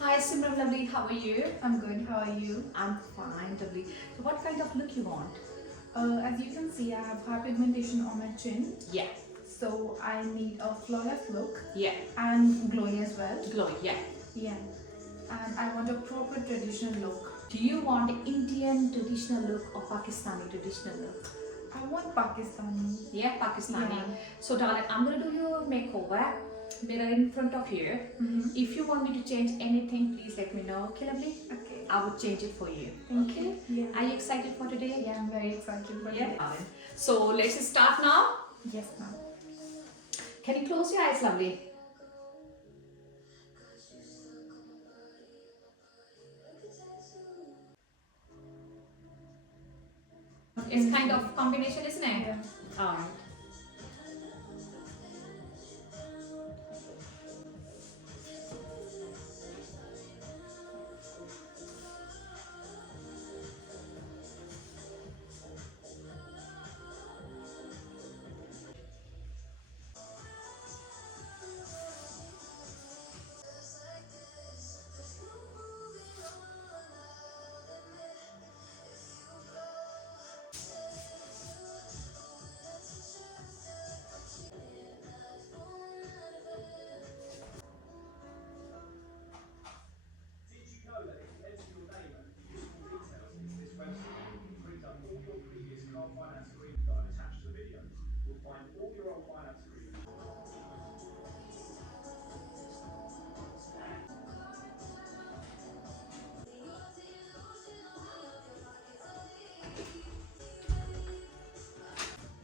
Hi Simran, lovely. How are you? I'm good. How are you? I'm fine, lovely. So, what kind of look you want? As you can see, I have hyperpigmentation on my chin, Yeah, so I need a flawless look yeah, and glowing as well. glowing. Yeah. Yeah, and I want a proper traditional look. Do you want Indian traditional look or Pakistani traditional look? I want Pakistani. Yeah, Pakistani. Yeah. So, darling, I'm gonna do your makeover. Mirror in front of you. If you want me to change anything, please let me know. Okay, lovely. Okay. I will change it for you. Okay. Yeah. Are you excited for today? Yeah, I'm very excited for Yeah. it. Darling. So let's start now. Yes, ma'am. Can you close your eyes, lovely? It's kind of combination, isn't it? Yeah. Alright.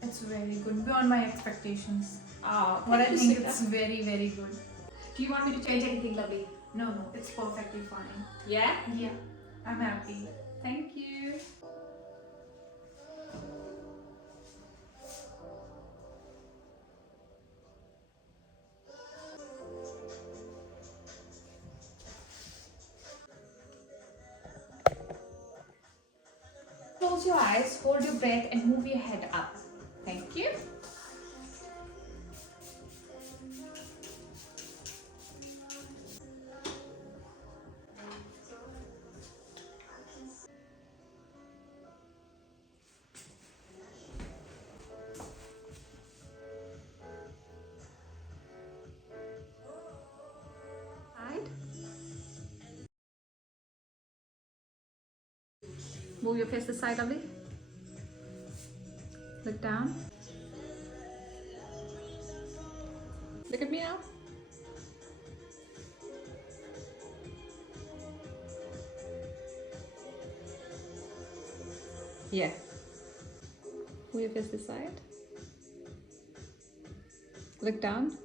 It's very good, beyond my expectations. Oh, But I thank you, think sweetheart. it's very, very good. Do you want me to change anything, lovely? No, it's perfectly fine. Yeah? Yeah, I'm happy. Thank you. Close your eyes, hold your breath, and move your head up. Thank you. Side. Move your face this side, lovely. Look down. Look at me now. Yeah. Move your face this side. Look down.